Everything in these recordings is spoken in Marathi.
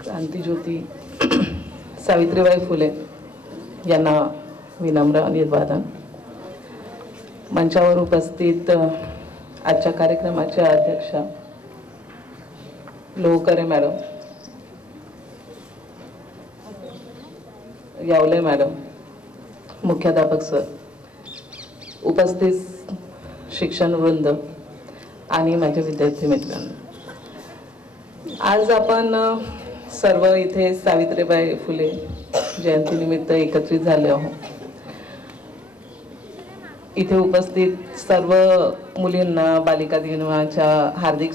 क्रांतिज्योती सावित्रीबाई फुले यांना विनम्र अभिवादन. मंचावर उपस्थित आजच्या कार्यक्रमाच्या अध्यक्षा लोहकरे मॅडम, यावले मॅडम, मुख्याध्यापक सर, उपस्थित शिक्षण वृंद आणि माझे विद्यार्थी मित्रांनो, आज आपण सर्व इथे सावित्रीबाई फुले जयंतीनिमित्त एकत्रित झाले आहोत. इथे उपस्थित सर्व मुलींना बालिका दिनाच्या हार्दिक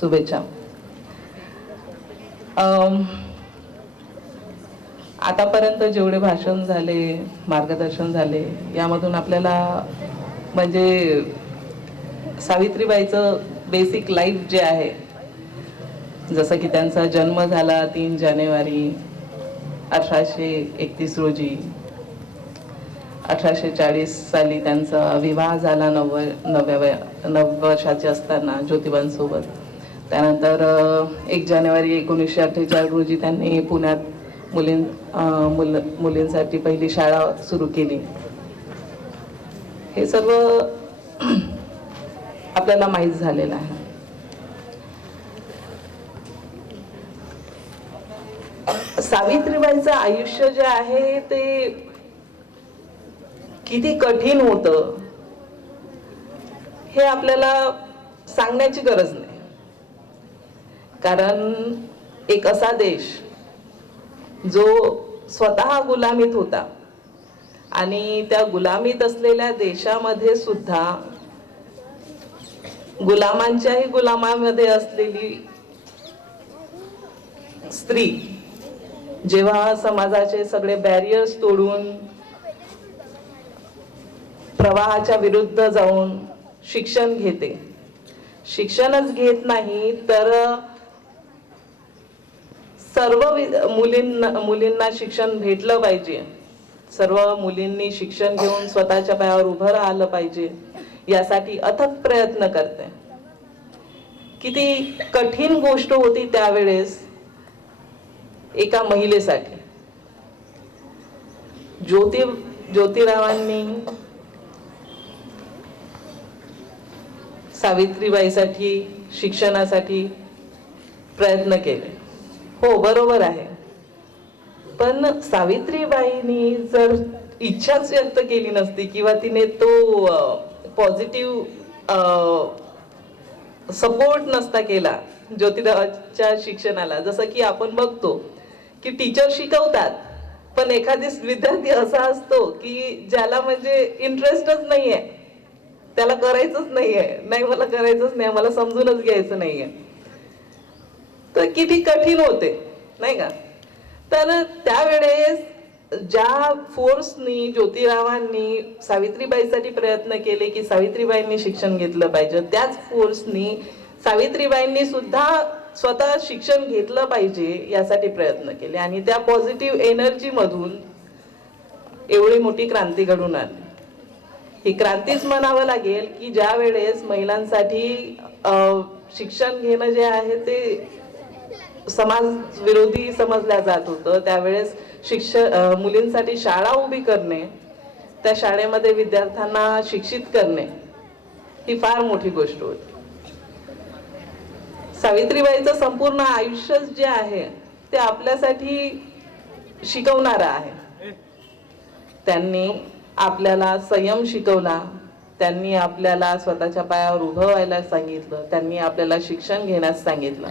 शुभेच्छा. आतापर्यंत जेवढे भाषण झाले, मार्गदर्शन झाले, यामधून आपल्याला म्हणजे सावित्रीबाईचं बेसिक लाईफ जे आहे, जसं की त्यांचा जन्म झाला 3 जानेवारी 1831 रोजी, 1840 साली त्यांचा विवाह झाला 9 वर्षाचे असताना ज्योतिबांसोबत. त्यानंतर 1 जानेवारी 1948 रोजी त्यांनी पुण्यात मुलींसाठी पहिली शाळा सुरू केली. हे सर्व आपल्याला माहीत झालेलं आहे. सावित्रीबाईचं आयुष्य जे आहे ते किती कठीण होतं हे आपल्याला सांगण्याची गरज नाही, कारण एक असा देश जो स्वतः गुलामीत होता आणि त्या गुलामीत असलेल्या देशामध्ये सुद्धा गुलामांच्याही गुलामामध्ये असलेली स्त्री जेव्हा समाजाचे सगळे बॅरियर्स तोडून प्रवाहाच्या विरुद्ध जाऊन शिक्षण घेते, शिक्षणच घेत नाही तर सर्व मुलींना शिक्षण भेटलं पाहिजे, सर्व मुलींनी शिक्षण घेऊन स्वतःच्या पायावर उभं राहिलं पाहिजे, यासाठी अथक प्रयत्न करते. किती कठीण गोष्ट होती त्यावेळेस एका महिलेसाठी. ज्योतिरावांनी सावित्रीबाईसाठी शिक्षणासाठी प्रयत्न केले. हो, बरोबर आहे, पण सावित्रीबाईंनी जर इच्छाच व्यक्त केली नसती किंवा तिने तो पॉझिटिव्ह सपोर्ट नसता केला ज्योतिरावांच्या शिक्षणाला, जसं की आपण बघतो की टीचर शिकवतात पण एखादी विद्यार्थी असा असतो की ज्याला म्हणजे इंटरेस्टच नाहीये, त्याला करायचंच नाहीये, नाही मला करायचंच नाही, मला समजूनच घ्यायचं नाहीये, तर किती कठीण होते नाही का. तर त्यावेळेस ज्या फोर्सनी ज्योतिरावांनी सावित्रीबाईसाठी प्रयत्न केले की सावित्रीबाईंनी शिक्षण घेतलं पाहिजे, त्याच फोर्सनी सावित्रीबाईंनी सुद्धा स्वतः शिक्षण घेतलं पाहिजे यासाठी प्रयत्न केले आणि त्या पॉझिटिव्ह एनर्जी मधून एवढी मोठी क्रांती घडून आली. ही क्रांतीच म्हणावं लागेल की ज्या वेळेस महिलांसाठी शिक्षण घेणं जे आहे ते समाज विरोधी समजल्या जात होतं, त्यावेळेस मुलींसाठी शाळा उभी करणे, त्या शाळेमध्ये विद्यार्थ्यांना शिक्षित करणे ही फार मोठी गोष्ट होती. सावित्रीबाईचं संपूर्ण आयुष्य जे आहे ते आपल्यासाठी शिकवणारं आहे. त्यांनी आपल्याला संयम शिकवला, त्यांनी आपल्याला स्वतःच्या पायावर उभं व्हायला सांगितलं, त्यांनी आपल्याला शिक्षण घेण्यास सांगितलं.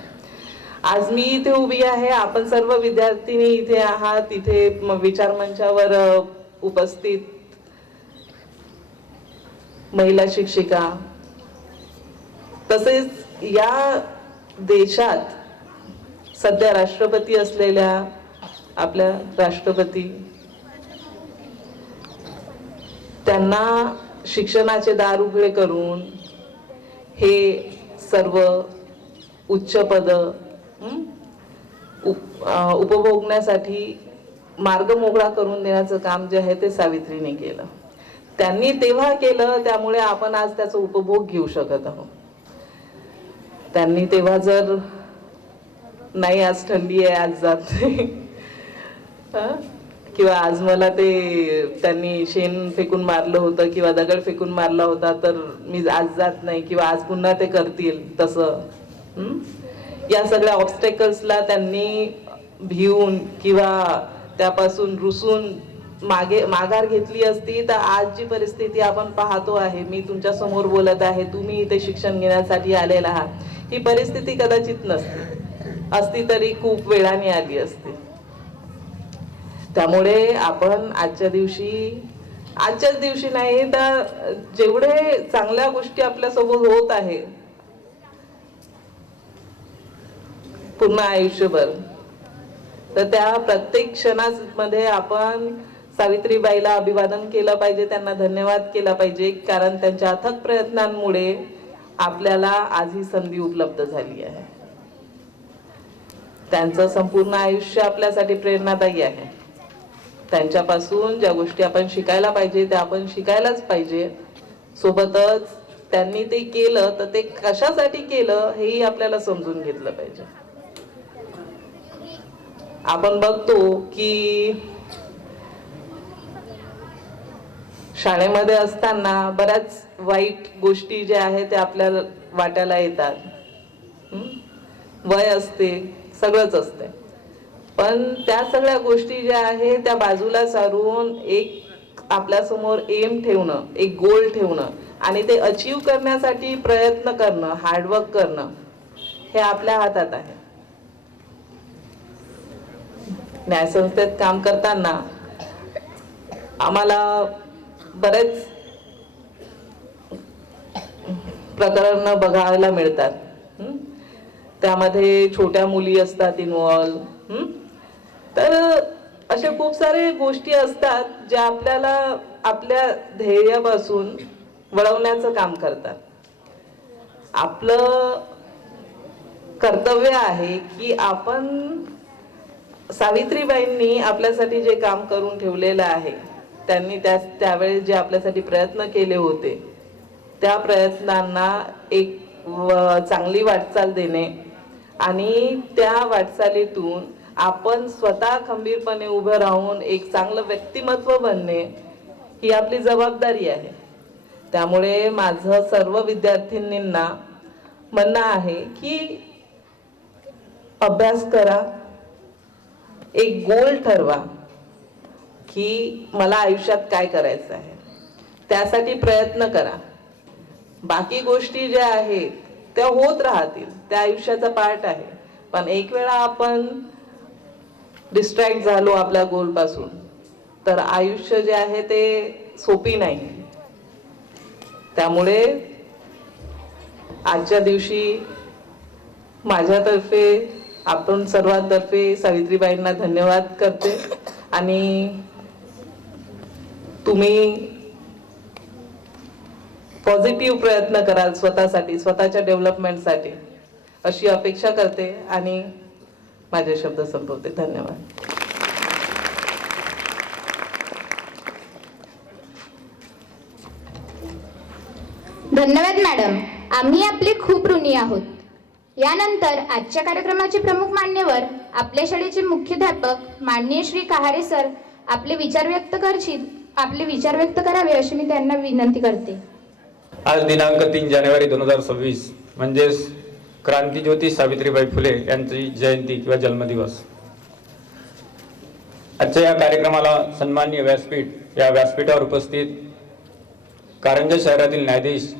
आज मी इथे उभी आहे, आपण सर्व विद्यार्थिनी इथे आहात, इथे विचार मंचावर उपस्थित महिला शिक्षिका, तसेच या देशात सध्या राष्ट्रपती असलेल्या आपल्या राष्ट्रपती, त्यांना शिक्षणाचे दार उघडे करून हे सर्व उच्च पद उपभोगण्यासाठी मार्ग मोकळा करून देण्याचं काम जे आहे ते सावित्रीने केलं. त्यांनी तेव्हा केलं, त्यामुळे आपण आज त्याचा उपभोग घेऊ शकत आहोत. त्यांनी तेव्हा जर नाही आज थंडी आहे, आज जात नाही. हा? किंवा आज मला ते त्यांनी शेण फेकून मारलं होतं किंवा दगड फेकून मारला होता तर मी आज जात नाही, किंवा आज पुन्हा ते करतील तसं. या सगळ्या ऑब्स्टेकल्सला त्यांनी भिवून किंवा त्यापासून रुसून माघार घेतली असती तर आज जी परिस्थिती आपण पाहतो आहे, मी तुमच्या समोर बोलत आहे, तुम्ही इथे शिक्षण घेण्यासाठी आलेला आहात, ही परिस्थिती कदाचित नसती, असती तरी खूप वेळाने आली असती. त्यामुळे आपण आजच्याच दिवशी नाही तर जेवढे चांगल्या गोष्टी आपल्यासोबत होत आहे पूर्ण आयुष्यभर, तर त्या प्रत्येक क्षणामध्ये आपण सावित्रीबाईला अभिवादन केलं पाहिजे, त्यांना धन्यवाद केला पाहिजे, कारण त्यांच्या अथक प्रयत्नांमुळे आपल्याला आज ही संधी उपलब्ध झाली आहे. त्यांचं संपूर्ण आयुष्य आपल्यासाठी प्रेरणादायी आहे. त्यांच्यापासून ज्या गोष्टी आपण शिकायला पाहिजे त्या आपण शिकायलाच पाहिजे. सोबतच त्यांनी ते केलं तर ते कशासाठी केलं हेही आपल्याला समजून घेतलं पाहिजे. आपण बघतो की शाळेमध्ये असताना बऱ्याच वाईट गोष्टी ज्या आहेत त्या आपल्याला वाटायला येतात. वय असते, सगळंच असते, पण त्या सगळ्या गोष्टी ज्या आहेत त्या बाजूला सारून एक आपल्यासमोर एम ठेवणं, एक गोल ठेवणं आणि ते अचीव करण्यासाठी प्रयत्न करणं, हार्डवर्क करणं, हे आपल्या हातात आहे. न्यायसंस्थेत काम करताना आम्हाला बरेच प्रकरण बघायला मिळतात. त्यामध्ये छोट्या मुली असतात इन्व्हॉल्व. तर अशा खूप सारे गोष्टी असतात ज्या आपल्याला आपल्या ध्येयापासून वळवण्याचं काम करतात. आपलं कर्तव्य आहे की आपण सावित्रीबाईंनी आपल्यासाठी जे काम करून ठेवलेलं आहे, त्यांनी त्यावेळेस जे आपल्यासाठी प्रयत्न केले होते त्या प्रयत्नांना एक चांगली वाटचाल देणे आणि त्या वाटचालीतून आपण स्वतः खंबीरपणे उभं राहून एक चांगलं व्यक्तिमत्व बनणे ही आपली जबाबदारी आहे. त्यामुळे माझं सर्व विद्यार्थिनींना म्हणणं आहे की अभ्यास करा, एक गोल ठरवा की मला आयुष्यात काय करायचं आहे, त्यासाठी प्रयत्न करा. बाकी गोष्टी ज्या आहेत त्या होत राहतील, त्या आयुष्याचा पार्ट आहे. पण एक वेळा आपण डिस्ट्रॅक्ट झालो आपल्या गोल पासून तर आयुष्य जे आहे ते सोपी नाही. त्यामुळे आजच्या दिवशी माझ्यातर्फे, आपण सर्वांतर्फे सावित्रीबाईंना धन्यवाद करते आणि तुम्ही पॉझिटिव्ह प्रयत्न कराल स्वतःसाठी, स्वतःच्या डेव्हलपमेंटसाठी अशी अपेक्षा करते आणि माझे शब्द संपवते. धन्यवाद. धन्यवाद मॅडम, आम्ही आपले खूप ऋणी आहोत. यानंतर आजच्या कार्यक्रमाचे प्रमुख मान्यवर, आपल्या शाळेचे मुख्याध्यापक माननीय श्री कहारे सर आपले विचार व्यक्त करावे अशी मी त्यांना विनंती करते. आज दिनांक 3 जानेवारी 2026 म्हणजेच क्रांतिज्योती सावित्रीबाई फुले यांची जयंती किंवा जन्मदिवस. आजच्या या कार्यक्रमाला सन्माननीय व्यासपीठ, या व्यासपीठावर उपस्थित कारंजा शहरातील न्यायाधीश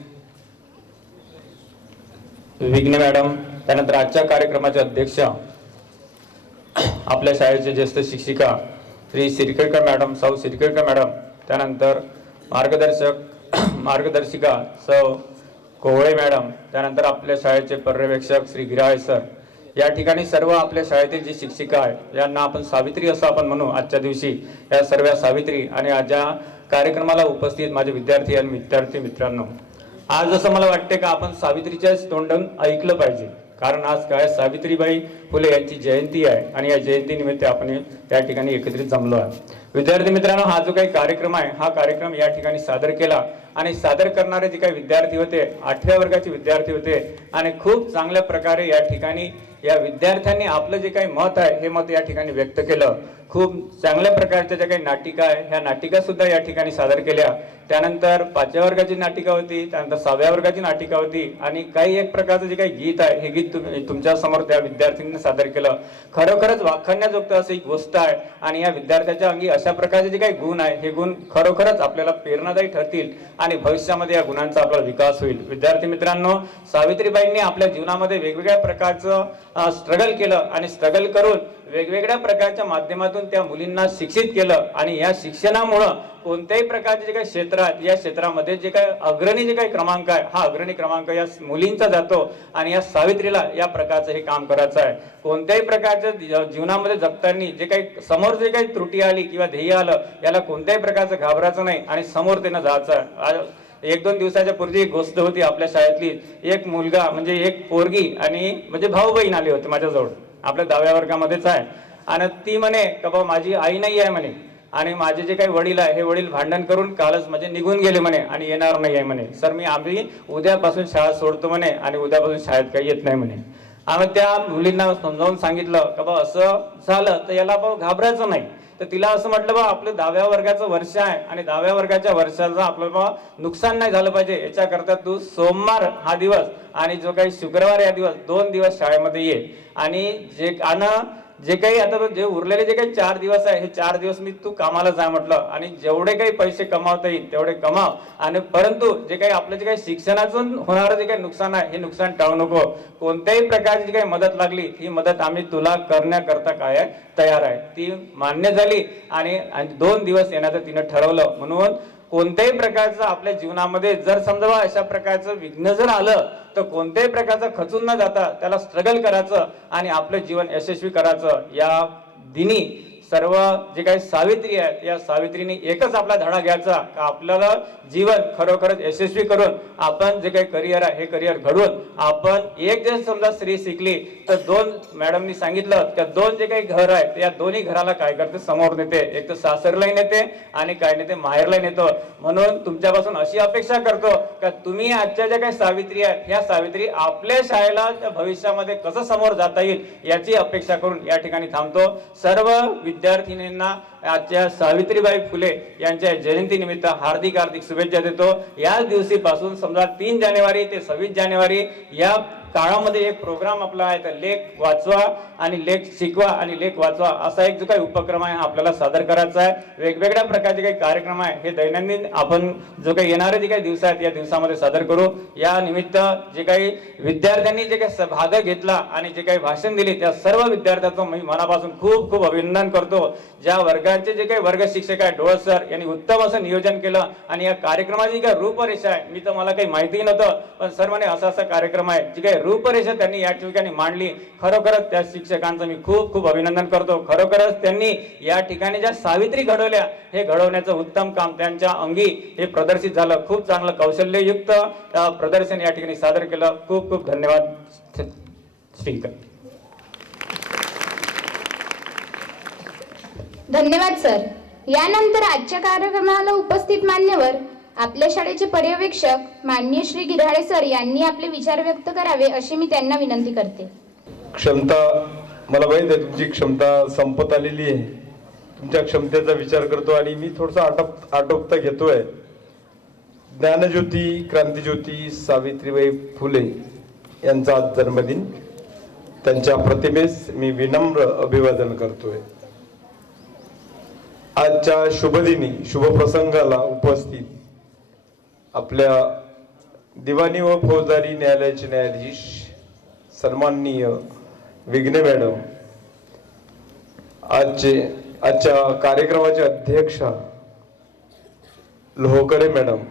विघ्ने मॅडम, त्यानंतर आजच्या कार्यक्रमाचे अध्यक्ष आपल्या शाळेचे ज्येष्ठ शिक्षिका श्री सिरकेकर मॅडम, सौ सिरकेकर मॅडम, त्यानंतर मार्गदर्शिका सौ कोवळे मॅडम, त्यानंतर आपल्या शाळेचे पर्यवेक्षक श्री गिराळे सर, या ठिकाणी सर्व आपल्या शाळेतील जी शिक्षिका आहे यांना आपण सावित्री असं आपण म्हणू आजच्या दिवशी. या सर्व सावित्री आणि आजच्या कार्यक्रमाला उपस्थित माझे विद्यार्थी आणि विद्यार्थी मित्रांनो, आज असं मला वाटते का आपण सावित्रीच्याच तोंडून ऐकलं पाहिजे, कारण आज काय सावित्रीबाई फुले यांची जयंती आहे आणि या जयंतीनिमित्त आपण या ठिकाणी एकत्रित जमलो आहे. विद्यार्थी मित्रांनो, हा जो काही कार्यक्रम आहे हा कार्यक्रम या ठिकाणी सादर केला आणि सादर करणारे जे काही विद्यार्थी होते 8व्या वर्गाचे विद्यार्थी होते आणि खूप चांगल्या प्रकारे या ठिकाणी या विद्यार्थ्यांनी आपलं जे काही मत आहे हे मत या ठिकाणी व्यक्त केलं. खूप चांगल्या प्रकारच्या ज्या काही नाटिका आहे ह्या नाटिका सुद्धा या ठिकाणी सादर केल्या. त्यानंतर 5व्या वर्गाची नाटिका होती, त्यानंतर 6व्या वर्गाची नाटिका होती आणि काही एक प्रकारचं जे काही गीत आहे हे गीत तुमच्या समोर त्या विद्यार्थ्यांनी सादर केलं. खरोखरच वाखाणण्याजोगतं असं एक गोष्ट आहे आणि या विद्यार्थ्याच्या अंगी अशा प्रकारचे जे काही गुण आहे हे गुण खरोखरच आपल्याला प्रेरणादायी ठरतील आणि भविष्यामध्ये या गुणांचा आपला विकास होईल. विद्यार्थी मित्रांनो, सावित्रीबाईंनी आपल्या जीवनामध्ये वेगवेगळ्या प्रकारचं स्ट्रगल केलं आणि स्ट्रगल करून वेगवेगळ्या प्रकारच्या माध्यमातून त्या मुलींना शिक्षित केलं आणि या शिक्षणामुळं कोणत्याही प्रकारचे जे काही क्षेत्र आहेत या क्षेत्रामध्ये जे काही अग्रणी जे काही क्रमांक आहे हा अग्रणी क्रमांक या मुलींचा जातो आणि या सावित्रीला या प्रकारचं हे काम करायचं आहे. कोणत्याही प्रकारच्या जीवनामध्ये जगताना जे काही समोर जे काही त्रुटी आली किंवा ध्येय आलं याला कोणत्याही प्रकारचं घाबरायचं नाही आणि समोर त्यानं जायचं आहे. 1-2 दिवसाच्या पूर्वी एक गोष्ट होती आपल्या शाळेतली. एक मुलगा म्हणजे एक पोरगी आणि म्हणजे भाऊ बहीण आले होते माझ्याजवळ, आपल्या 10व्या वर्गामध्येच आहे आणि ती म्हणे का बाबा माझी आई नाही आहे म्हणे आणि माझे जे काही वडील आहे हे वडील भांडण करून कालच म्हणजे निघून गेले म्हणे आणि येणार नाही आहे म्हणे. सर आम्ही उद्यापासून शाळा सोडतो म्हणे आणि उद्यापासून शाळेत काही येत नाही म्हणे. आम्ही त्या मुलींना समजावून सांगितलं का बाबा असं झालं तर याला बाबा घाबरायचं नाही. तर तिला असं म्हटलं बा आपलं 10व्या वर्गाचं वर्ष आहे आणि 10व्या वर्गाच्या वर्षाचं आपलं बा नुकसान नाही झालं पाहिजे याच्याकरता तू सोमवार हा दिवस आणि जो काही शुक्रवार या दिवस 2 दिवस शाळेमध्ये ये आणि जे काही आता जे उरलेले जे काही 4 दिवस आहे हे 4 दिवस मी तू कामाला जा म्हटलं आणि जेवढे काही पैसे कमावता येईल तेवढे कमाव आणि परंतु जे काही आपलं जे काही शिक्षणातून होणारं जे काही नुकसान आहे हे नुकसान टाळू नको. कोणत्याही प्रकारची जी काही मदत लागली ही मदत आम्ही तुला करण्याकरता काय आहे तयार आहे. ती मान्य झाली आणि 2 दिवस येण्याचं तिनं ठरवलं. म्हणून कोणत्याही प्रकारचं आपल्या जीवनामध्ये जर समजा अशा प्रकारचं विघ्न जर आलं तर कोणत्याही प्रकारचं खचून न जाता त्याला स्ट्रगल करायचं आणि आपलं जीवन यशस्वी करायचं. या दिनी सर्व जे काही सावित्री आहेत या सावित्रीने एकच आपला धडा घ्यायचा का आपल्याला जीवन खरोखरच यशस्वी करून आपण जे काही करिअर आहे हे करिअर घडवून आपण एक जर समजा स्त्री शिकली तर 2 मॅडमनी सांगितलं त्या 2 जे काही घर आहेत या दोन्ही घराला काय करते समोर नेते. एक तर सासरलाही नेते आणि काय नेते माहेरलाही नेतो. म्हणून तुमच्यापासून अशी अपेक्षा करतो का तुम्ही आजच्या ज्या काही सावित्री आहेत ह्या सावित्री आपल्या शाळेला भविष्यामध्ये कसं समोर जाता येईल याची अपेक्षा करून या ठिकाणी थांबतो. सर्व विद्यार्थिनींना आजच्या सावित्रीबाई फुले यांच्या जयंती निमित्त हार्दिक शुभेच्छा देतो. याच दिवशीपासून समजा 3 जानेवारी ते 26 जानेवारी या काळामध्ये एक प्रोग्राम आपला आहे तर लेख वाचवा आणि लेख शिकवा आणि लेख वाचवा असा एक जो काही उपक्रम आहे आपल्याला सादर करायचा आहे. वेगवेगळ्या प्रकारचे काही कार्यक्रम आहे हे दैनंदिन आपण जो काही येणारे जे काही दिवस आहेत या दिवसामध्ये सादर करू. या निमित्त जे काही विद्यार्थ्यांनी जे काही भाग घेतला आणि जे काही भाषण दिले त्या सर्व विद्यार्थ्यांचं मी मनापासून खूप खूप अभिनंदन करतो. ज्या वर्गाचे जे काही वर्ग शिक्षक आहे डोळ सर यांनी उत्तम असं नियोजन केलं आणि या कार्यक्रमाची काय रूपरेषा आहे मी तर मला काही माहिती नव्हतं पण सर म्हणे असा कार्यक्रम आहे जी काही रूपरेषा त्यांनी या ठिकाणी मांडली. खरोखरच त्या शिक्षकांचं मी खूप खूप अभिनंदन करतो. खरोखरच त्यांनी या ठिकाणी ज्या सावित्री घडवल्या हे घडवण्याचं उत्तम काम त्यांच्या अंगी हे प्रदर्शित झालं. खूप चांगलं कौशल्ययुक्त प्रदर्शन या ठिकाणी सादर केलं. खूप खूप धन्यवाद. श्रीकर. धन्यवाद सर. यानंतर आजच्या कार्यक्रमाला उपस्थित मान्यवर आपल्या शाळेचे पर्यवेक्षक माननीय श्री गिऱ्हाळे सर यांनी आपले विचार व्यक्त करावे अशी मी त्यांना विनंती करते. क्षमता मला माहित आहे तुमची क्षमता संपत आलेली आहे. तुमच्या क्षमतेचा विचार करतो आणि मी थोडसा आटोपता घेतोय. ज्ञानज्योती क्रांतिज्योती सावित्रीबाई फुले यांचा आज जन्मदिन. त्यांच्या प्रतिमेस मी विनम्र अभिवादन करतोय. आजच्या शुभदिनी शुभप्रसंगाला उपस्थित आपल्या दिवाणी व फौजदारी न्यायालयाचे न्यायाधीश सन्माननीय विघ्ने मॅडम, आजच्या कार्यक्रमाचे अध्यक्ष लोहकरे मॅडम,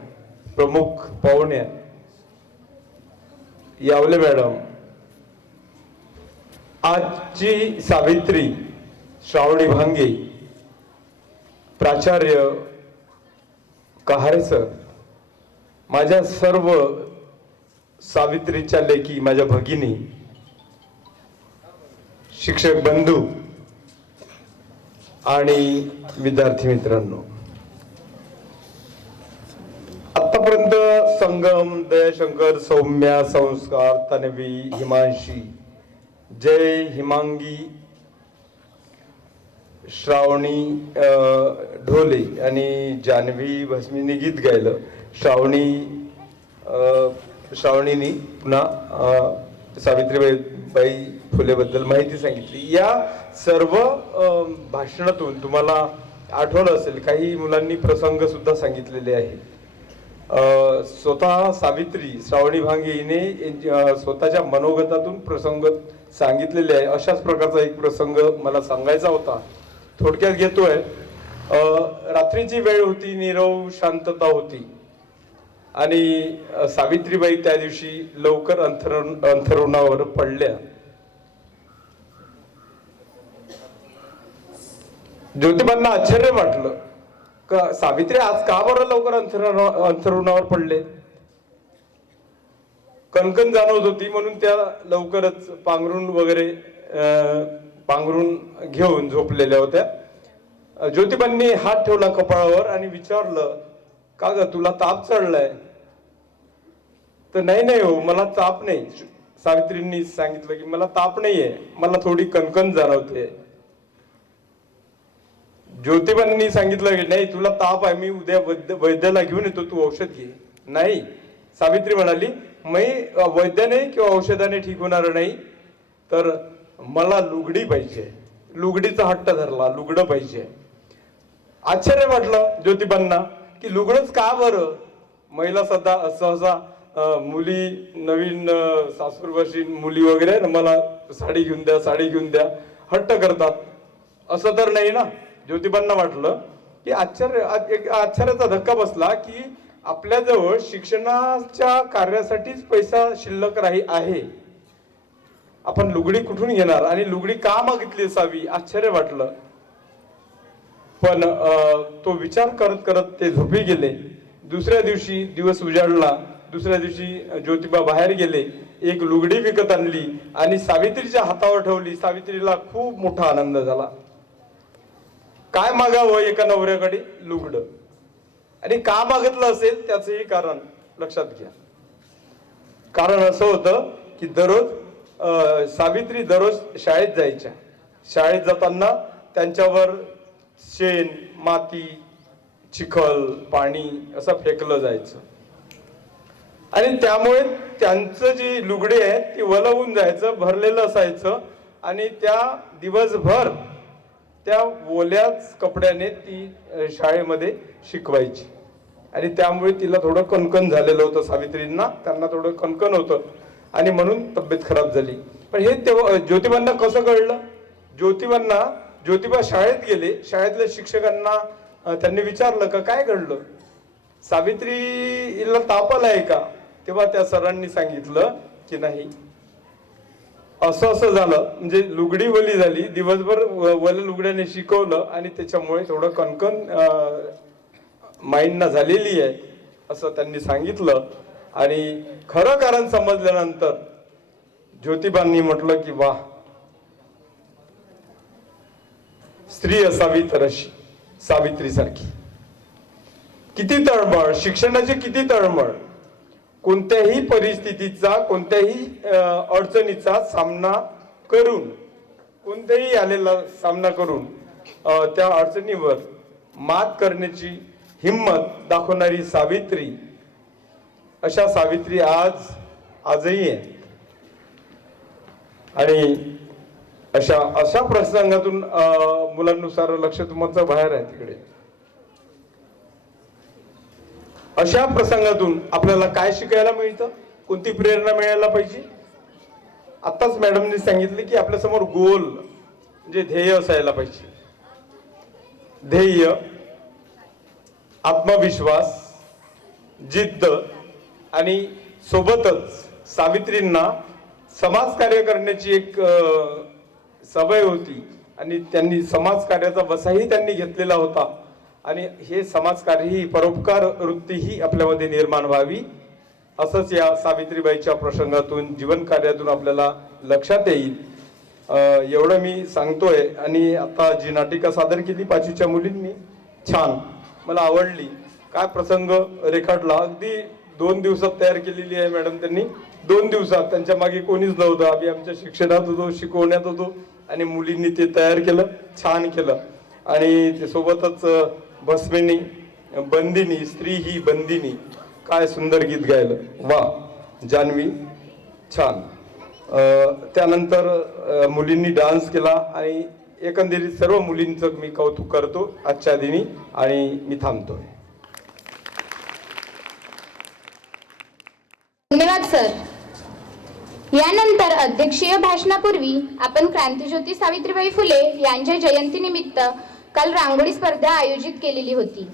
प्रमुख पाहुणे यावले मॅडम, आजची सावित्री श्रावणी भांगे, प्राचार्य कहारे सर, माझ्या सर्व सावित्रीच्या लेकी माझ्या भगिनी, शिक्षक बंधू आणि विद्यार्थी मित्रांनो, आतापर्यंत संगम, दयाशंकर, सौम्या, संस्कार, तन्वी, हिमांशी, जय हिमांगी श्रावणी ढोले आणि जान्हवी भस्मीनी गीत गायलं. श्रावणीनी पुन्हा सावित्रीबाई फुले बद्दल माहिती सांगितली. या सर्व भाषणातून तुम्हाला आठवलं असेल काही मुलांनी प्रसंग सुद्धा सांगितलेले आहेत. स्वतः सावित्री श्रावणी भांगे हिने स्वतःच्या मनोगतातून प्रसंग सांगितलेले आहे. अशाच प्रकारचा एक प्रसंग मला सांगायचा होता, थोडक्यात घेतोय. रात्रीची वेळ होती, नीरव शांतता होती आणि सावित्रीबाई त्या दिवशी लवकर अंथरुणावर पडल्या. ज्योतिबांना आश्चर्य वाटलं का सावित्री आज का बरं लवकर अंथरुणावर पडले. कणकण जाणवत होती म्हणून त्या लवकरच पांघरून घेऊन झोपलेल्या होत्या. ज्योतिबांनी हात ठेवला कपाळावर आणि विचारलं, का ग तुला ताप चढलाय? तर नाही हो, मला ताप नाही. सावित्रींनी सांगितलं की मला ताप नाहीये, मला थोडी कणकण जाणवते. ज्योतिबांनी सांगितलं की नाही तुला ताप आहे, मी उद्या वैद्याला घेऊन येतो, तू औषध घे. नाही, सावित्री म्हणाली मी वैद्याने किंवा औषधाने ठीक होणार नाही, तर मला लुगडी पाहिजे. लुगडीचा हट्ट धरला, लुगडं पाहिजे. आश्चर्य वाटलं ज्योतिबांना की लुगडंच का बरं? महिला सहसा मुली नवीन सासूरवाशी मुली वगैरे मला साडी घेऊन द्या, साडी घेऊन द्या हट्ट करतात. असं तर नाही ना. ज्योतिबांना वाटलं की आश्चर्याचा धक्का बसला की आपल्याजवळ शिक्षणाच्या कार्यासाठीच पैसा शिल्लक आहे, आपण लुगडी कुठून घेणार आणि लुगडी का मागितली असावी? आश्चर्य वाटलं. पण तो विचार करत करत ते झोपी गेले. दुसऱ्या दिवशी दिवस उजाडला. दुसऱ्या दिवशी ज्योतिबा बाहेर गेले, एक लुगडी विकत आणली आणि सावित्रीच्या हातावर ठेवली. सावित्रीला खूप मोठा आनंद झाला. काय मागावं एका नवऱ्याकडे? लुगडं. आणि का मागितलं असेल त्याचंही कारण लक्षात घ्या. कारण असं होतं की सावित्री दररोज शाळेत जायच्या. शाळेत जाताना त्यांच्यावर शेण, माती, चिखल, पाणी असं फेकलं जायचं आणि त्यामुळे त्यांचं जी लुगडी आहे ती वलवून जायचं, भरलेलं असायचं आणि त्या दिवसभर त्या ओल्याच कपड्याने ती शाळेमध्ये शिकवायची आणि त्यामुळे तिला थोडं कणकण झालेलं होतं. सावित्रींना त्यांना थोडं कणकण होतं आणि म्हणून तब्येत खराब झाली. पण हे तेव्हा ज्योतिबांना कसं कळलं? ज्योतिबा शाळेत गेले. शाळेतल्या शिक्षकांना त्यांनी विचारलं का काय घडलं, सावित्रीला ताप आलाय का? तेव्हा त्या सरांनी सांगितलं की नाही, असं झालं. म्हणजे लुगडी वली झाली, दिवसभर वल्या लुगड्याने शिकवलं आणि त्याच्यामुळे थोडं कणकण माईंना झालेली आहे असं त्यांनी सांगितलं. आणि खरं कारण समजल्यानंतर ज्योतिबांनी म्हटलं की वाह, स्त्री असावी तर अशी सावित्रीसारखी. किती तळमळ, शिक्षणाची किती तळमळ. कोणत्याही परिस्थितीचा, कोणत्याही अडचणीचा सामना करून, कोणत्याही आलेला सामना करून त्या अडचणीवर मात करण्याची हिम्मत दाखवणारी सावित्री, अशा सावित्री आजही आहे. आणि अशा प्रसंगातून मुलांनुसार लक्ष तुमचं बाहेर आहे तिकडे. अशा प्रसंगातून आपल्याला काय शिकायला मिळतं, कोणती प्रेरणा मिळायला पाहिजे? आताच मॅडमने सांगितले की आपल्या समोर गोल म्हणजे ध्येय असायला पाहिजे. ध्येय, आत्मविश्वास, जिद्द आणि सोबतच सावित्रींना समाजकार्य करण्याची एक सवय होती आणि त्यांनी समाजकार्याचा वसाही त्यांनी घेतलेला होता. आणि हे समाजकार्य ही परोपकार वृत्ती ही आपल्यामध्ये निर्माण व्हावी असंच या सावित्रीबाईच्या प्रसंगातून, जीवन कार्यातून आपल्याला लक्षात येईल. एवढं मी सांगतोय. आणि आता जी नाटिका सादर केली 5वीच्या मुलींनी, छान, मला आवडली. काय प्रसंग रेखाटला, अगदी 2 दिवसात तयार केलेली आहे मॅडम त्यांनी. 2 दिवसात, त्यांच्या मागे कोणीच नव्हतं. आम्ही आमच्या शिक्षणात होतो, शिकवण्यात होतो आणि मुलींनी ते तयार केलं, छान केलं. आणि ते सोबतच भस्मिनी, बंदिनी, स्त्री ही बंदिनी, काय सुंदर गीत गायलं, वा जान्हवी, छान. त्यानंतर मुलींनी डान्स केला आणि एकंदरीत सर्व मुलींचं मी कौतुक करतो आजच्या दिनी आणि मी थांबतोय. धन्यवाद सर. यानंतर अध्यक्षीय भाषणापूर्वी आपण क्रांतीज्योती सावित्रीबाई फुले यांच्या जयंतीनिमित्त काल रांगोळी स्पर्धा आयोजित केलेली होती.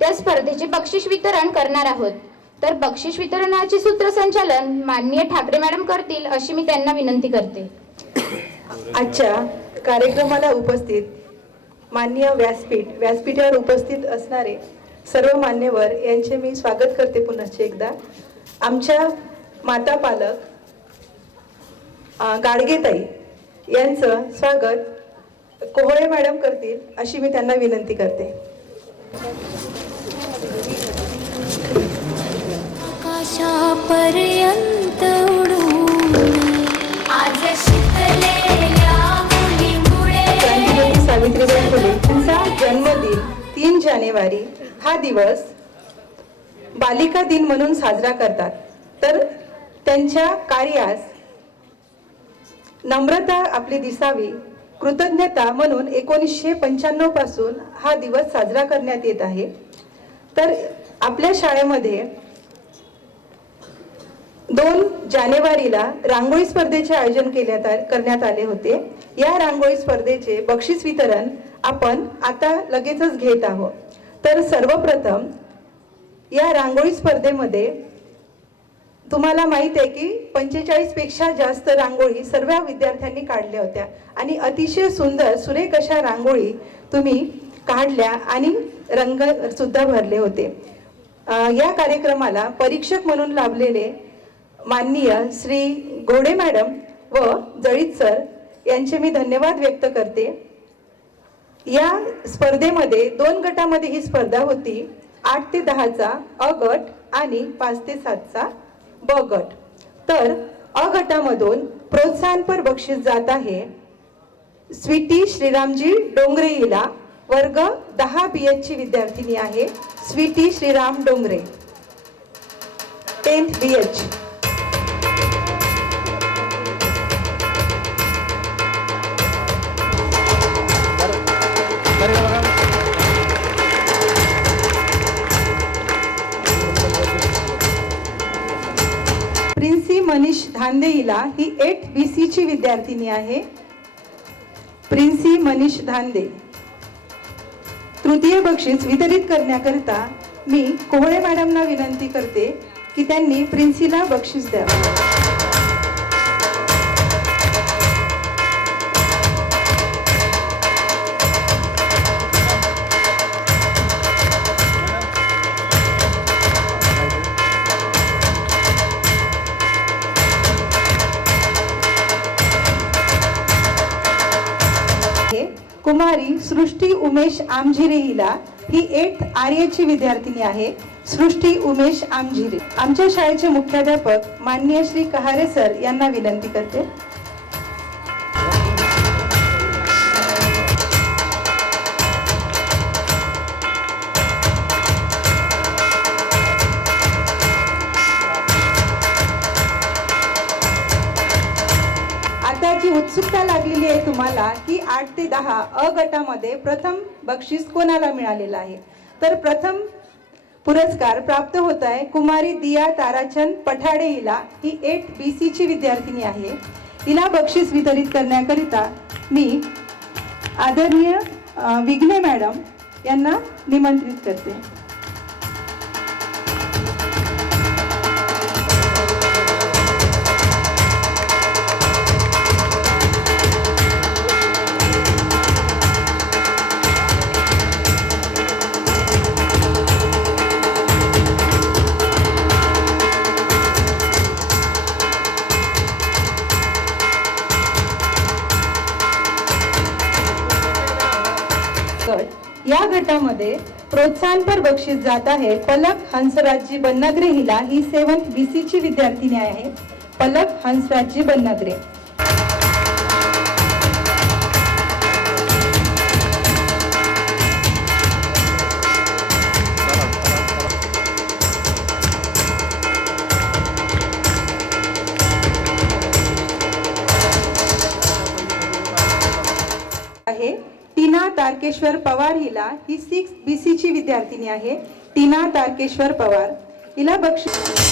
त्या स्पर्धेचे बक्षीस वितरण करणार आहोत. तर बक्षीस वितरणाचे सूत्रसंचालन माननीय ठाकरे मॅडम करतील अशी मी त्यांना विनंती करते. आजच्या कार्यक्रमाला उपस्थित माननीय व्यासपीठावर उपस्थित असणारे सर्व मान्यवर यांचे मी स्वागत करते पुन्हा एकदा. आमच्या माता पालक गाडगेताई यांचं स्वागत कोहळे मॅडम करतील अशी मी त्यांना विनंती करते. आकाशापर्यंत उडून आज शिकलेल्या मुलीमुळे क्रांतीज्योती सावित्रीबाई फुले यांचा जन्मदिन 3 जानेवारी हा दिवस बालिका दिन म्हणून साजरा करतात. तर त्यांच्या कार्यास नम्रता आपली दिसावी, कृतज्ञता म्हणून 1995 पासून हा दिवस साजरा करण्यात येत आहे. तर आपल्या शाळेमध्ये 2 जानेवारीला रांगोळी स्पर्धेचे आयोजन करण्यात आले होते. या रांगोळी स्पर्धेचे बक्षीस वितरण आपण आता लगेचच घेत आहोत. तर सर्वप्रथम या रांगोळी स्पर्धेमध्ये तुम्हाला माहित आहे की 45 पेक्षा जास्त रांगोळी सर्व विद्यार्थ्यांनी काढल्या होत्या आणि अतिशय सुंदर सुरेख अशा रांगोळी तुम्ही काढल्या आणि रंग सुद्धा भरले होते. या कार्यक्रमाला परीक्षक म्हणून लाभलेले माननीय श्री घोडे मॅडम व जळीत सर यांचे मी धन्यवाद व्यक्त करते. या स्पर्धेमध्ये 2 गटामध्ये ही स्पर्धा होती. 8 ते 10चा अ गट आणि 5 ते 7चा ब गट. तर अ गटामधून प्रोत्साहनपर बक्षीस जात आहे स्वीटी श्रीरामजी डोंगरे हिला. वर्ग 10 BH ची विद्यार्थिनी आहे स्वीटी श्रीराम डोंगरे, 10th BH. प्रिन्सी मनीष धांदे हिला ही 8th BC ची विद्यार्थिनी आहे. प्रिन्सी मनीष धांदे. तृतीय बक्षीस वितरित करण्याकरिता मी कोहळे मॅडमना विनंती करते की त्यांनी प्रिन्सीला बक्षीस द्यावे. कुमारी सृष्टी उमेश आमझिरे हिला ही 8th आर्य ची विद्यार्थिनी आहे. सृष्टी उमेश आमझिरे. आमच्या शाळेचे मुख्याध्यापक माननीय श्री कहारे सर यांना विनंती करते. आता जी उत्सुकता लागलेली आहे तुम्हाला की 8 ते 10 अ गटामध्ये प्रथम बक्षीस कोणाला मिळालेलं आहे. तर प्रथम पुरस्कार प्राप्त होत आहे कुमारी दिया ताराचंद पठाडे हिला ही 8th BC ची विद्यार्थिनी आहे. हिला बक्षीस वितरित करण्याकरिता मी आदरणीय विघ्ने मॅडम यांना निमंत्रित करते. या गटामध्ये प्रोत्साहनपर बक्षीस जात आहे पलक हंसराजजी बन्नागरे हिला. ही 7th BC ची विद्यार्थिनी आहे. पलक हंसराजजी बन्नागरे. आहे टीना तारकेश्वर पवार हिला. ही 6th BC ची विद्यार्थिनी आहे. टीना तारकेश्वर पवार हिला बक्षीस.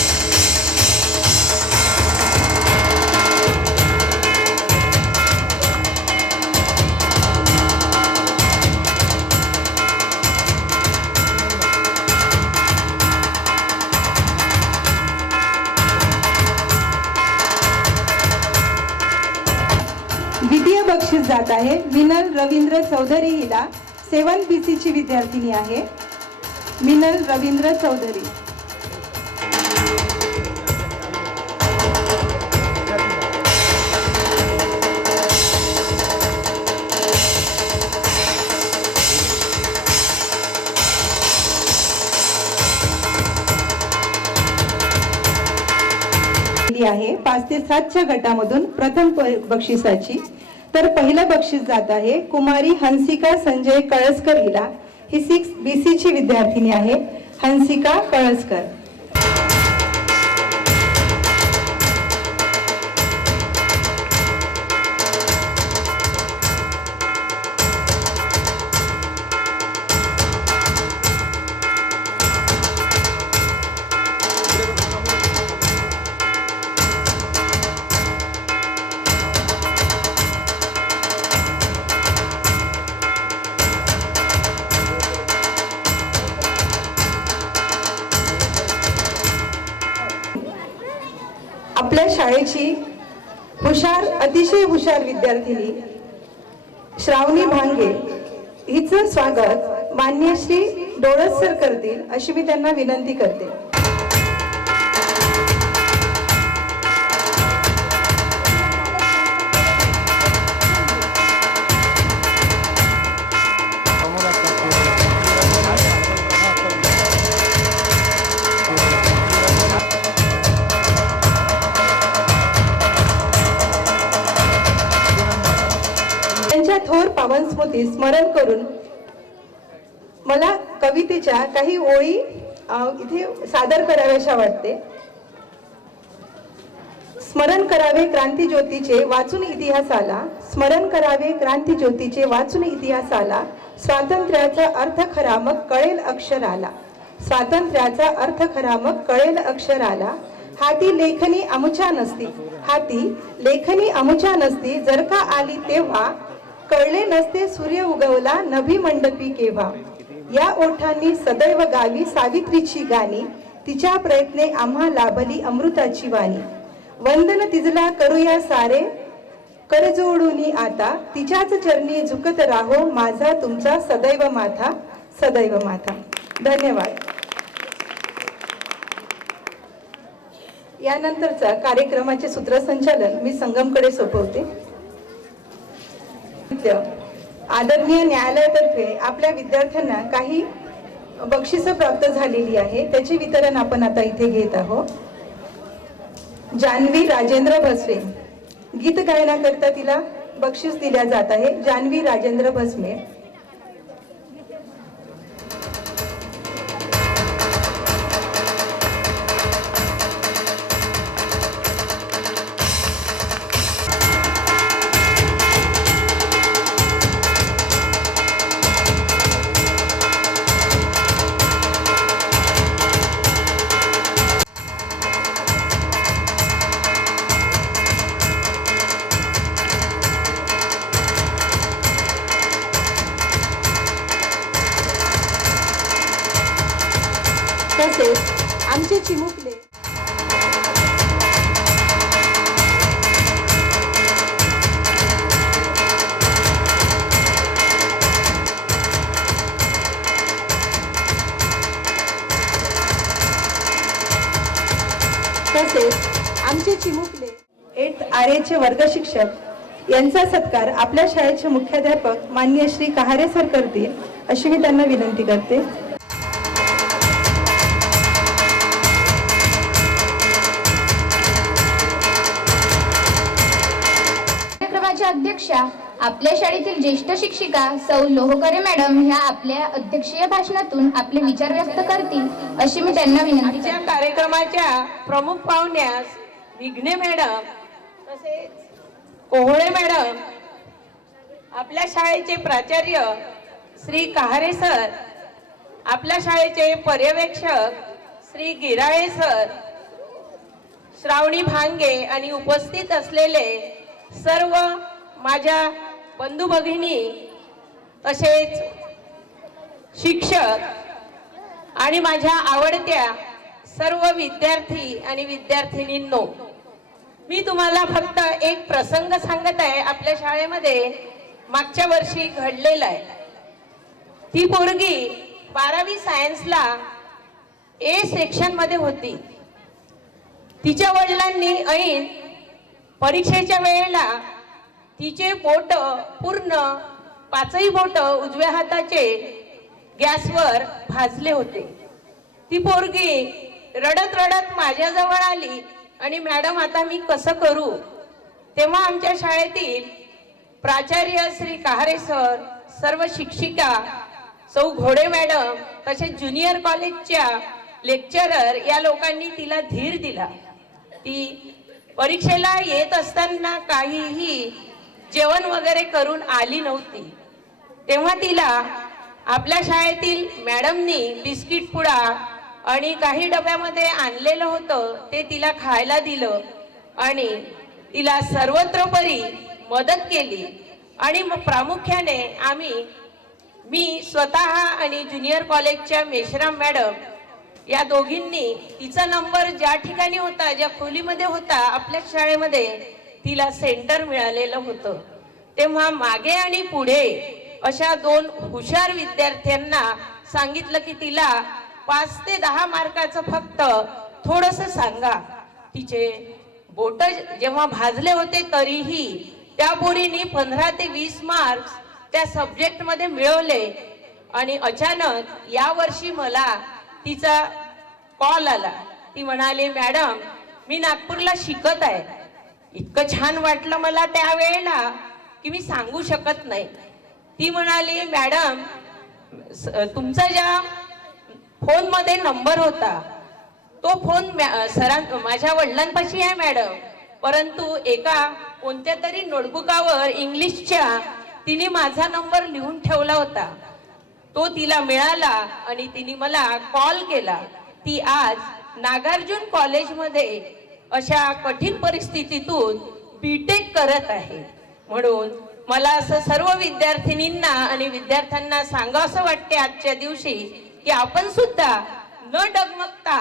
द्वितीय बक्षीस जात आहे मिनल रवींद्र चौधरी हिला. 7th BC ची विद्यार्थिनी आहे. मिनल रवींद्र चौधरी. आहे 5 ते 7 च्या गटामधून प्रथम बक्षिसाची. तर पहिलं बक्षीस जात आहे कुमारी हंसिका संजय कळसकर हिला. ही 6th BC ची विद्यार्थिनी आहे. हंसिका कळसकर. आपल्या शाळेची अतिशय हुशार विद्यार्थिनी श्रावणी भांगे हिचं स्वागत मान्य श्री डोळस सर करतील अशी मी त्यांना विनंती करते. थोर पावन स्मृती स्मरण करून मला कवितेच्या काही ओळी इथे सादर कराव्याशा वाटते. स्मरण करावे क्रांती ज्योतीचे वाचून इतिहासाला. स्मरण करावे क्रांती ज्योतीचे वाचून इतिहासाला. स्वातंत्र्याचा अर्थ खरा मग कळेल अक्षराला. स्वातंत्र्याचा अर्थ खरा मग कळेल अक्षराला. हाती लेखनी अमुच्या नसती. हाती लेखनी अमुच्या नसती जर का आली तेव्हा. कळले नसते सूर्य उगवला नभी मंडपी केव्हा. या ओठांनी सदैव गावी सावित्रीची गाणी. तिच्या प्रयत्ने आम्हा लाभली अमृताची वाणी. वंदन तिजला करूया सारे कर जोडूनी आता. तिच्याच चरणी झुकत राहो माझा तुमचा सदैव माथा. सदैव माथा. धन्यवाद. यानंतरचा कार्यक्रमाचे सूत्रसंचालन मी संगमकडे सोपवते. आदरणीय न्यायालयातर्फे आपल्या विद्यार्थ्यांना काही बक्षिसं प्राप्त झालेली आहे. त्याचे वितरण आपण आता इथे घेत आहोत. जान्हवी राजेंद्र भस्मे गीत गायनाकरता तिला बक्षीस दिल्या जात आहे. जान्हवी राजेंद्र भस्मे. तसेच आमचे चिमुकले तसेच आमचे चिमुकले 8th RA चे वर्ग शिक्षक यांचा सत्कार आपल्या शाळेचे मुख्याध्यापक माननीय श्री कहारे सर करतील अशी मी त्यांना विनंती करते. कार्यक्रमाच्या अध्यक्षा आपल्या शाळेतील ज्येष्ठ शिक्षिका सौ लोहकरे मॅडम ह्या आपल्या अध्यक्षीय भाषणातून आपले विचार व्यक्त करतील अशी मी त्यांना विनंती करते. आजच्या कार्यक्रमाच्या प्रमुख पाहुण्यास विघ्ने मॅडम तसेच कोहळे मॅडम, आपल्या शाळेचे प्राचार्य श्री कहारे सर, आपल्या शाळेचे पर्यवेक्षक श्री गिराळे सर, श्रावणी भांगे आणि उपस्थित असलेले सर्व माझ्या बंधू भगिनी तसेच शिक्षक आणि माझ्या आवडत्या सर्व विद्यार्थी आणि विद्यार्थिनींनो, मी तुम्हाला फक्त एक प्रसंग सांगत आहे. आपल्या शाळेमध्ये मागच्या वर्षी घडलेला आहे. ती पोरगी 12वी सायन्सला ए सेक्शन मध्ये होती. तिच्या वडिलांनी ऐन परीक्षेच्या वेळेला तिचे बोट पूर्ण 5ही बोट उजव्या हाताचे गॅसवर भाजले होते. ती पोरगी रडत रडत माझ्याजवळ आली आणि मॅडम आता मी कसं करू. तेव्हा आमच्या शाळेतील प्राचार्य श्री कहारे सर, सर्व शिक्षिका सौ घोडे मॅडम तसेच ज्युनियर कॉलेजच्या लेक्चरर या लोकांनी तिला धीर दिला. ती परीक्षेला येत असताना काहीही जेवण वगैरे करून आली नव्हती. तेव्हा तिला आपल्या शाळेतील मॅडमनी बिस्किट पुडा आणि काही डब्यामध्ये आणलेलं होतं ते तिला खायला दिलं आणि तिला सर्वत्रोपरी मदत केली. आणि मग प्रामुख्याने मी स्वतः आणि ज्युनियर कॉलेजच्या मेश्राम मॅडम या दोघींनी तिचा नंबर ज्या ठिकाणी होता, ज्या खोलीमध्ये होता आपल्या शाळेमध्ये, तिला सेंटर मिळालेलं होतं. तेव्हा मागे आणि पुढे अशा 2 हुशार विद्यार्थ्यांना सांगितलं की तिला 5 ते 10 मार्काचं फक्त थोडस सांगा. तिचे बोट जेव्हा भाजले होते तरीही त्या पोरीने 15 ते 20 मार्क्स त्या सब्जेक्ट मध्ये मिळवले. आणि अचानक या वर्षी मला तिचा कॉल आला. ती म्हणाली, मॅडम मी नागपूरला शिकत आहे. इतकं छान वाटलं मला त्यावेळेला की मी सांगू शकत नाही. ती म्हणाली, मॅडम तुमचा ज्या फोन मध्ये नंबर होता तो फोन माझ्या वडिलांपाशी आहे मॅडम, परंतु एका कोणत्या तरी नोटबुकावर इंग्लिशच्या तिने माझा नंबर लिहून ठेवला होता. तो तिला मिळाला आणि तिने मला कॉल केला. ती आज नागार्जुन कॉलेजमध्ये अशा कठीण परिस्थितीतून बीटेक करत आहे. म्हणून मला असं सर्व विद्यार्थिनींना आणि विद्यार्थ्यांना सांगावंसं वाटते आजच्या दिवशी की आपण सुद्धा न डगमगता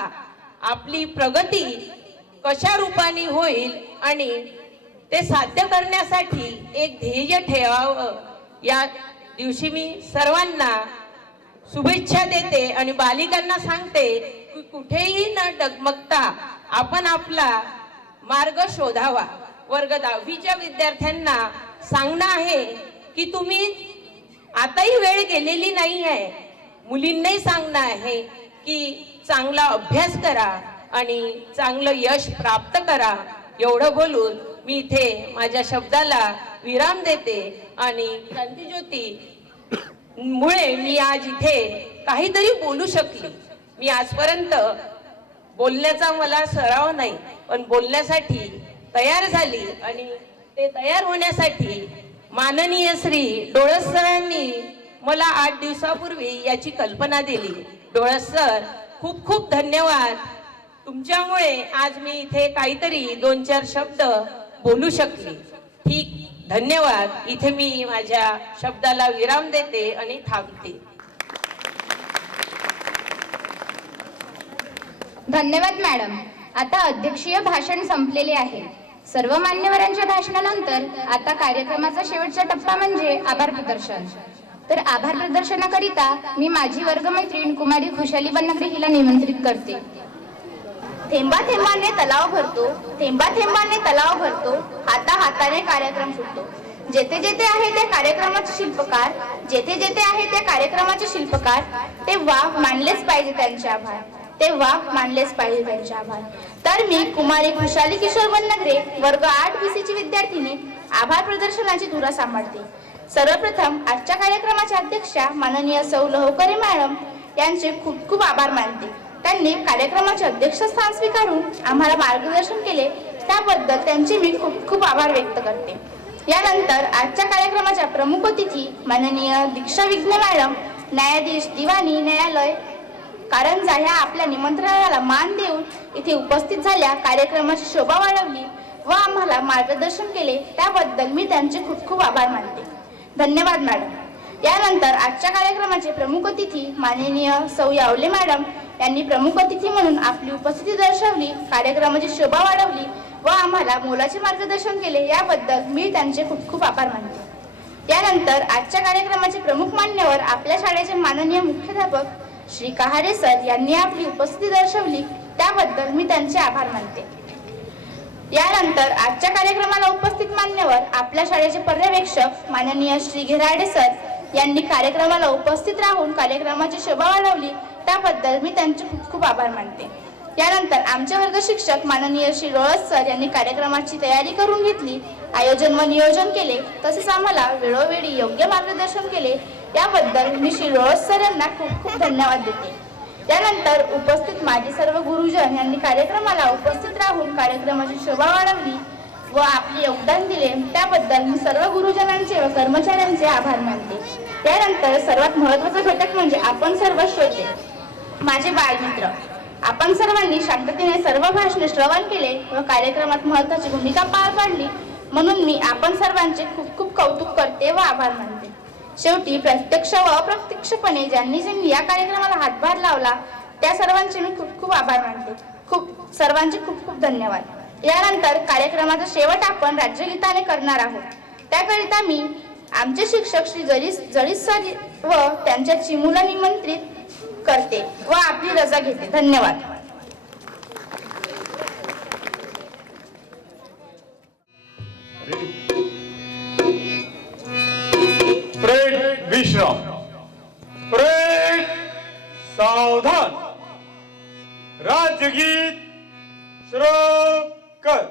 आपली प्रगती कशा रूपाने होईल आणि ते साध्य करण्यासाठी एक ध्येय ठेवावं. या दिवशी मी सर्वांना शुभेच्छा देते आणि बालिकांना सांगते की कुठेही न डगमगता आपण आपला मार्ग शोधावा. वर्ग 10वीच्या विद्यार्थ्यांना सांगणं आहे की तुम्ही आताही वेळ गेलेली नाही आहे. मुलींनाही सांगणं आहे की चांगला अभ्यास करा आणि चांगलं यश प्राप्त करा. एवढं बोलून मी इथे माझ्या शब्दाला विराम देते आणि क्रांतिज्योती मुळे मी आज इथे काहीतरी बोलू शकली. मी आजपर्यंत बोलण्याचा मला सराव नाही, पण बोलण्यासाठी तयार झाली आणि ते तयार होण्यासाठी माननीय श्री डोळस सरांनी मला 8 दिवसापूर्वी याची कल्पना दिली. डोळस सर खूप खूप धन्यवाद. तुमच्यामुळे आज मी इथे काहीतरी 2-4 शब्द बोलू शकली. ठीक, धन्यवाद. इथे मी माझ्या शब्दाला विराम देते आणि थांबते. धन्यवाद मॅडम. आता अध्यक्षीय भाषण संपलेले आहे. सर्व मान्यवरांच्या भाषणानंतर आता कार्यक्रमाचा शेवटचा टप्पा म्हणजे आभार प्रदर्शन. तर आभार प्रदर्शनाकरिता मी माझी वर्गमैत्रीण कुमारी खुशाली बनगरे हिला निमंत्रित करते. थेंबा थेंबाने तलाव भरतो, थेंबा थेंबाने तलाव भरतो, हाता हाताने कार्यक्रम सुटतो. जेथे जेथे आहे त्या कार्यक्रमाचे शिल्पकार, जेथे जेथे आहे त्या कार्यक्रमाचे शिल्पकार, तेव्हा मानलेच पाहिजे त्यांचे आभार, तेव्हा मानलेच पाहिजे त्यांचे आभार. तर मी कुमारी खुशाली किशोर वननगरे, वर्ग 8 BC ची विद्यार्थिनी, आभार प्रदर्शनाची धुरा सांभाळते. सर्वप्रथम आजच्या कार्यक्रमाच्या अध्यक्षा माननीय सौ लहोकरे मॅडम यांचे खूप खूप आभार मानते. त्यांनी कार्यक्रमाचे अध्यक्षस्थान स्वीकारून आम्हाला मार्गदर्शन केले, त्याबद्दल त्यांचे मी खूप खूप आभार व्यक्त करते. यानंतर आजच्या कार्यक्रमाच्या प्रमुख अतिथी माननीय दीक्षा विघ्ने मॅडम, न्यायाधीश दिवाणी न्यायालय कारंजा ह्या आपल्या निमंत्रणाला मान देऊन इथे उपस्थित झाल्या, कार्यक्रमाची शोभा वाढवली व आम्हाला मार्गदर्शन केले, त्याबद्दल मी त्यांचे खूप खूप आभार मानते. धन्यवाद मॅडम. यानंतर आजच्या कार्यक्रमाचे प्रमुख अतिथी माननीय सौ यावले मॅडम यांनी प्रमुख अतिथी म्हणून आपली उपस्थिती दर्शवली, कार्यक्रमाची शोभा वाढवली व आम्हाला मोलाचे मार्गदर्शन केले, याबद्दल मी त्यांचे खूप खूप आभार मानते. यानंतर आजच्या कार्यक्रमाचे प्रमुख मान्यवर आपल्या शाळेचे माननीय मुख्याध्यापक श्री कहारे सर यांनी आपली उपस्थिती दर्शवली, त्याबद्दल मी त्यांचे आभार मानते. यानंतर आजच्या कार्यक्रमाला उपस्थित मान्यवर आपल्या शाळेचे पर्यवेक्षक माननीय श्री घेराडे सर यांनी कार्यक्रमाला उपस्थित राहून कार्यक्रमाची शोभा वाढवली, त्याबद्दल मी त्यांचे खूप खूप आभार मानते. यानंतर आमचे वर्ग शिक्षक माननीय श्री रोळस सर यांनी कार्यक्रमाची तयारी करून घेतली, आयोजन व नियोजन केले, तसेच आम्हाला वेळोवेळी योग्य मार्गदर्शन केले, याबद्दल मी श्री रोळस सर यांना खूप खूप धन्यवाद देते. त्यानंतर उपस्थित माझे सर्व गुरुजन यांनी कार्यक्रमाला उपस्थित राहून कार्यक्रमाची शोभा वाढवली व आपले योगदान दिले, त्याबद्दल मी सर्व गुरुजनांचे व कर्मचाऱ्यांचे आभार मानते. त्यानंतर सर्वात महत्त्वाचा घटक म्हणजे आपण सर्व श्रोते, माझे बालमित्र, आपण सर्वांनी शांततेने सर्व भाषणे श्रवण केले व कार्यक्रमात महत्त्वाची भूमिका पार पाडली, म्हणून मी आपण सर्वांचे खूप खूप कौतुक करते व आभार मानते. शेवटी प्रत्यक्ष व अप्रत्यक्षपणे ज्यांनी या कार्यक्रमाला हातभार लावला, त्या सर्वांचे मी खूप खूप आभार मानते. सर्वांचे खूप खूप धन्यवाद. यानंतर कार्यक्रमाचा शेवट आपण राज्यगीताने करणार आहोत. त्याकरिता मी आमचे शिक्षक श्री जळीस सर व त्यांच्या चिमुला निमंत्रित करते व आपली रजा घेते. धन्यवाद. परेड विश्राम. परेड सावधान. राज्यगीत श्रव कर.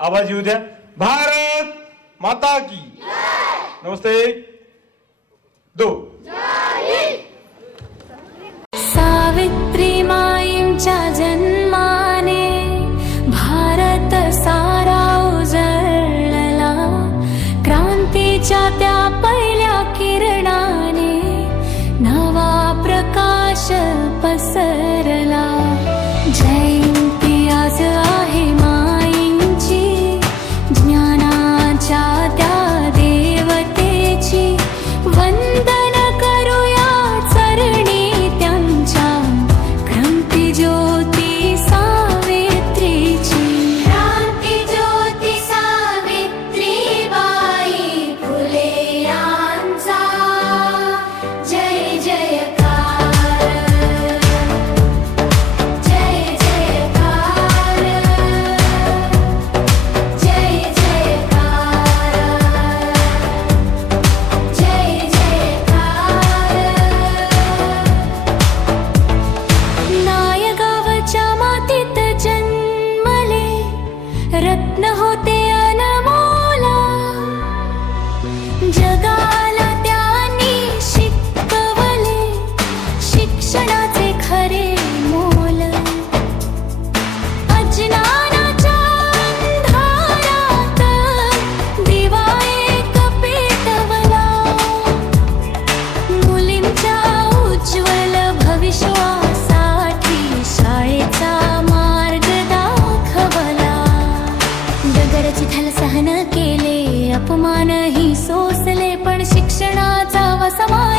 आवाज येऊ द्या. भारत माता की. नमस्ते. 2 सावित्री माईंच्या जन्माने भारत सारा उजळला. चिखल सहन केले अपमानही सोसले पण शिक्षणाचा वसमा